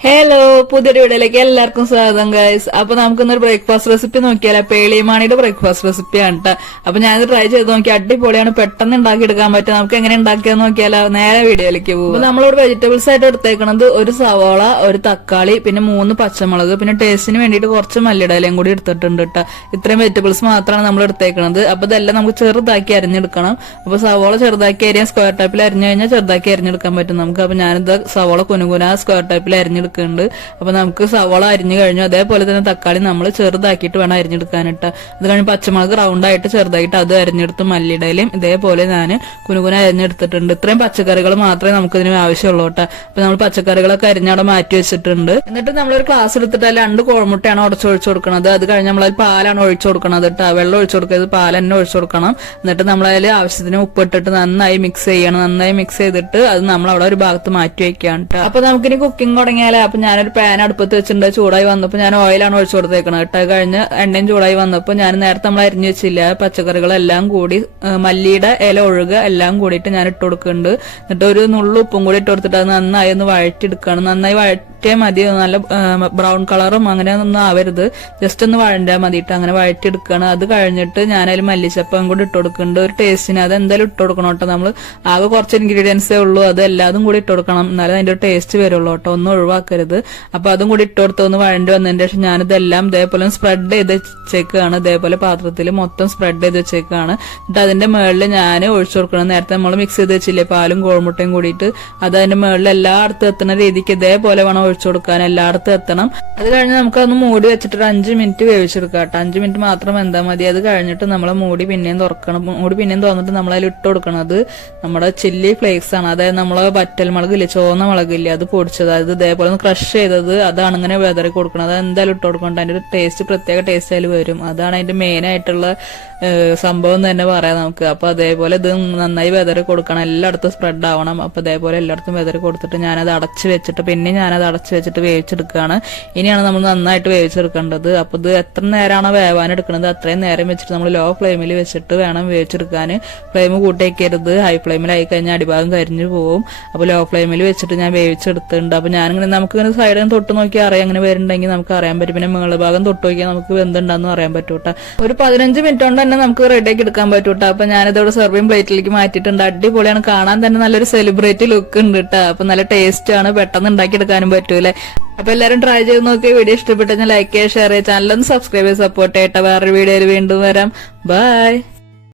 Hello പുതിയൊരു വീഡിയോയിലേക്ക് എല്ലാവർക്കും സ്വാഗതം ഗൈസ് അപ്പൊ നമുക്കിന്നൊരു ബ്രേക്ക്ഫാസ്റ്റ് റെസിപ്പി നോക്കിയാലോ? പേളിമാണിയുടെ ബ്രേക്ക്ഫാസ്റ്റ് റെസിപ്പിയാണ് കേട്ടോ അപ്പൊ ഞാനിത് ട്രൈ ചെയ്ത് നോക്കി അടിപൊളിയാണ്. പെട്ടെന്ന് ഉണ്ടാക്കി എടുക്കാൻ പറ്റും. നമുക്ക് എങ്ങനെ ഉണ്ടാക്കിയെന്ന് നോക്കിയാലോ? നേരെ വീഡിയോയിലേക്ക് പോകും നമ്മളൊരു വെജിറ്റബിൾസ് ആയിട്ട് എടുത്തേക്കണത് ഒരു സവാള ഒരു തക്കാളി പിന്നെ മൂന്ന് പച്ചമുളക് പിന്നെ ടേസ്റ്റിന് വേണ്ടിയിട്ട് കുറച്ച് മല്ലിടലയും കൂടി എടുത്തിട്ടുണ്ട് കേട്ടോ ഇത്രയും വെജിറ്റബിൾസ് മാത്രമാണ് നമ്മൾ എടുത്തേക്കണത്. അപ്പൊ ഇതെല്ലാം നമുക്ക് ചെറുതാക്കി അരിഞ്ഞെടുക്കണം. അപ്പൊ സവാള ചെറുതാക്കി അരിയാൻ സ്ക്വയർ ടൈപ്പിൽ അരിഞ്ഞു കഴിഞ്ഞാൽ ചെറുതാക്കി അരിഞ്ഞെടുക്കാൻ പറ്റും നമുക്ക്. അപ്പൊ ഞാനിത് സവാള കുനുകുന സ്ക്വയർ ടൈപ്പിൽ അരിഞ്ഞെടുക്കുന്നുണ്ട് അപ്പൊ നമുക്ക് സവാള അരിഞ്ഞു കഴിഞ്ഞു. അതേപോലെ തന്നെ തക്കാളി നമ്മൾ ചെറുതാക്കിയിട്ട് വേണം അരിഞ്ഞെടുക്കാനിട്ട് അത് കഴിഞ്ഞ് പച്ചമുളക് റൗണ്ട് ആയിട്ട് ചെറുതായിട്ട് അത് അരിഞ്ഞെടുത്ത് മല്ലിടയിലും ഇതേപോലെ ഞാൻ കുനുകുന അരിഞ്ഞെടുത്തിട്ടുണ്ട്. ഇത്രയും പച്ചക്കറികൾ മാത്രമേ നമുക്ക് ഇതിന് ആവശ്യമുള്ളൂ കേട്ടോ. അപ്പൊ നമ്മൾ പച്ചക്കറികളൊക്കെ അരിഞ്ഞവിടെ മാറ്റി വെച്ചിട്ടുണ്ട്. എന്നിട്ട് നമ്മളൊരു ക്ലാസ് എടുത്തിട്ട് രണ്ട് കോഴമുട്ടയാണ് ഉടച്ചൊഴിച്ചു കൊടുക്കുന്നത് അത് കഴിഞ്ഞ് നമ്മളതിൽ പാലാണ് ഒഴിച്ചു കൊടുക്കുന്നത് കേട്ടോ. വെള്ളം ഒഴിച്ചു കൊടുക്കരുത് പാൽ തന്നെ ഒഴിച്ചു കൊടുക്കണം. എന്നിട്ട് നമ്മളതിൽ ആവശ്യത്തിന് ഉപ്പിട്ടിട്ട് നന്നായി മിക്സ് ചെയ്യണം. നന്നായി മിക്സ് ചെയ്തിട്ട് അത് നമ്മൾ അവിടെ ഒരു ഭാഗത്ത് മാറ്റി വെക്കുകയാണ് കേട്ടോ. അപ്പൊ നമുക്കിനി കുക്കിംഗ് തുടങ്ങിയാലേ അപ്പൊ ഞാനൊരു പാൻ അടുപ്പത്ത് വെച്ചിട്ടുണ്ട്. ചൂടായി വന്നപ്പോൾ ഞാൻ ഓയിലാണ് ഒഴിച്ചു കൊടുത്തേക്കണത് ഇട്ട് കഴിഞ്ഞ് എണ്ണയും ചൂടായി വന്നപ്പോൾ ഞാൻ നേരത്തെ നമ്മൾ അരിഞ്ഞു വെച്ചില്ല. പച്ചക്കറികളെല്ലാം കൂടി മല്ലിയുടെ ഇല ഒഴുക എല്ലാം കൂടിയിട്ട് ഞാൻ ഇട്ട് കൊടുക്കുന്നുണ്ട്. എന്നിട്ട് ഒരു നുള്ളു ഉപ്പും കൂടി ഇട്ട് കൊടുത്തിട്ട് അത് നന്നായി ഒന്ന് വഴറ്റിയെടുക്കുകയാണ് നന്നായി വഴറ്റേ മതി. നല്ല ബ്രൗൺ കളറും അങ്ങനെ ഒന്നും ആവരുത്. ജസ്റ്റ് ഒന്ന് വഴണ്ടാൽ മതിയിട്ട് അങ്ങനെ വഴറ്റിയെടുക്കുകയാണ് അത് കഴിഞ്ഞിട്ട് ഞാൻ അതിൽ മല്ലിച്ചപ്പം കൂടി ഇട്ട് കൊടുക്കുന്നുണ്ട്. ഒരു ടേസ്റ്റിന് അത് എന്തായാലും ഇട്ട് കൊടുക്കണം കേട്ടോ നമ്മൾ ആകെ കുറച്ച് ഇൻഗ്രീഡിയൻസേ ഉള്ളൂ. അത് എല്ലാതും കൂടി ഇട്ട് കൊടുക്കണം. എന്നാലും അതിന്റെ ടേസ്റ്റ് വരുള്ളൂ കേട്ടോ. ഒന്നും ഒഴിവാക്കരുത് അപ്പൊ അതും കൂടി ഇട്ട് കൊടുത്ത് ഒന്ന് വഴണ്ടി വന്നതിന് ശേഷം ഞാനിതെല്ലാം ഇതേപോലെ സ്പ്രെഡ് ചെയ്ത് വെച്ചേക്കാണ്. ഇതേപോലെ പാത്രത്തിൽ മൊത്തം സ്പ്രെഡ് ചെയ്ത് വെച്ചേക്കാണ്. എന്നിട്ട് അതിന്റെ മുകളിൽ ഞാൻ ഒഴിച്ചു കൊടുക്കണം. നേരത്തെ നമ്മൾ മിക്സ് ചെയ്ത് വെച്ചില്ലേ പാലും കോഴിമുട്ടയും കൂടിയിട്ട്. അത് അതിന്റെ മുകളിൽ എല്ലായിടത്തും എത്തുന്ന രീതിക്ക് ഇതേപോലെ വേണം ഒഴിച്ചു കൊടുക്കാൻ. എല്ലായിടത്തും എത്തണം. അത് കഴിഞ്ഞ് നമുക്ക് അതൊന്ന് മൂടി വെച്ചിട്ട് ഒരു അഞ്ച് മിനിറ്റ് വേവിച്ചെടുക്കാം കേട്ടോ. അഞ്ച് മിനിറ്റ് മാത്രം എന്താ മതി. അത് കഴിഞ്ഞിട്ട് നമ്മൾ മൂടി പിന്നെയും തുറക്കണം. മൂടി പിന്നെയും തുറന്നിട്ട് നമ്മൾ അതിൽ ഇട്ട് അത് നമ്മുടെ ചില്ലി ഫ്ലേക്സ് ആണ്. അതായത് നമ്മൾ വറ്റൽ മുളകില്ലേ ചുവന്ന മുളകില്ലേ അത് പൊടിച്ചത്. അത് ഇതേപോലെ ക്രഷ് ചെയ്തത് അതാണ് ഇങ്ങനെ വെതറി കൊടുക്കുന്നത്. അത് എന്തായാലും ഇട്ട് കൊടുക്കണ്ട അതിന്റെ ഒരു ടേസ്റ്റ് പ്രത്യേക ടേസ്റ്റ് അതിൽ വരും. അതാണ് അതിന്റെ മെയിൻ ആയിട്ടുള്ള സംഭവം തന്നെ പറയാം നമുക്ക്. അപ്പൊ അതേപോലെ ഇത് നന്നായി വെതറി കൊടുക്കണം. എല്ലായിടത്തും സ്പ്രെഡ് ആവണം. അപ്പൊ അതേപോലെ എല്ലായിടത്തും വെതറി കൊടുത്തിട്ട് ഞാനത് അടച്ചു വെച്ചിട്ട് പിന്നെ ഞാനത് അടച്ചു വെച്ചിട്ട് വേവിച്ചെടുക്കുകയാണ്. ഇനിയാണ് നമ്മൾ നന്നായിട്ട് വേവിച്ചെടുക്കേണ്ടത്. അപ്പൊ ഇത് എത്ര നേരമാണോ വേവാൻ എടുക്കുന്നത്? അത്രയും നേരം വെച്ചിട്ട് നമ്മൾ ലോ ഫ്ലെയിമിൽ വെച്ചിട്ട് വേണം വേവിച്ചെടുക്കാൻ. ഫ്ലെയിം കൂട്ടിയേക്കരുത് ഹൈ ഫ്ലെയിമിലായി കഴിഞ്ഞാൽ അടിഭാഗം കരിഞ്ഞു പോകും അപ്പൊ ലോ ഫ്ലെയിമിൽ വെച്ചിട്ട് ഞാൻ വേവിച്ചെടുത്തിട്ടുണ്ട്. അപ്പൊ ഞാനിങ്ങനെ നമുക്ക് ഇങ്ങനെ സൈഡിൽ നിന്ന് തൊട്ട് നോക്കി അറിയാം അങ്ങനെ വരുന്നുണ്ടെങ്കിൽ നമുക്ക് അറിയാൻ പറ്റും. പിന്നെ മുകൾ ഭാഗം തൊട്ട് നോക്കിയാൽ നമുക്ക് വെന്തുണ്ടെന്ന് അറിയാൻ പറ്റൂട്ട. ഒരു പതിനഞ്ച് മിനിറ്റ് കൊണ്ട് തന്നെ നമുക്ക് റെഡിയാക്കി എടുക്കാൻ പറ്റൂട്ട. അപ്പൊ ഞാനിതോടെ സെർവിങ് പ്ലേറ്റിലേക്ക് മാറ്റിയിട്ടുണ്ട്. അടിപൊളിയാണ്. കാണാൻ തന്നെ നല്ലൊരു സെലിബ്രേറ്റ് ലുക്ക് ഉണ്ട് കേട്ടോ അപ്പൊ നല്ല ടേസ്റ്റ് ആണ്. പെട്ടെന്ന് ഉണ്ടാക്കി എടുക്കാനും പറ്റൂലേ അപ്പൊ എല്ലാരും ട്രൈ ചെയ്ത് നോക്കി വീഡിയോ ഇഷ്ടപ്പെട്ടെങ്കിൽ ലൈക്ക് ചെയ്യുക ഷെയർ ചെയ്യുക. ചാനലൊന്ന് സബ്സ്ക്രൈബ് ചെയ്ത് സപ്പോർട്ട് ചെയ്യട്ടെ. വേറൊരു വീഡിയോയിൽ വീണ്ടും വരാം. ബൈ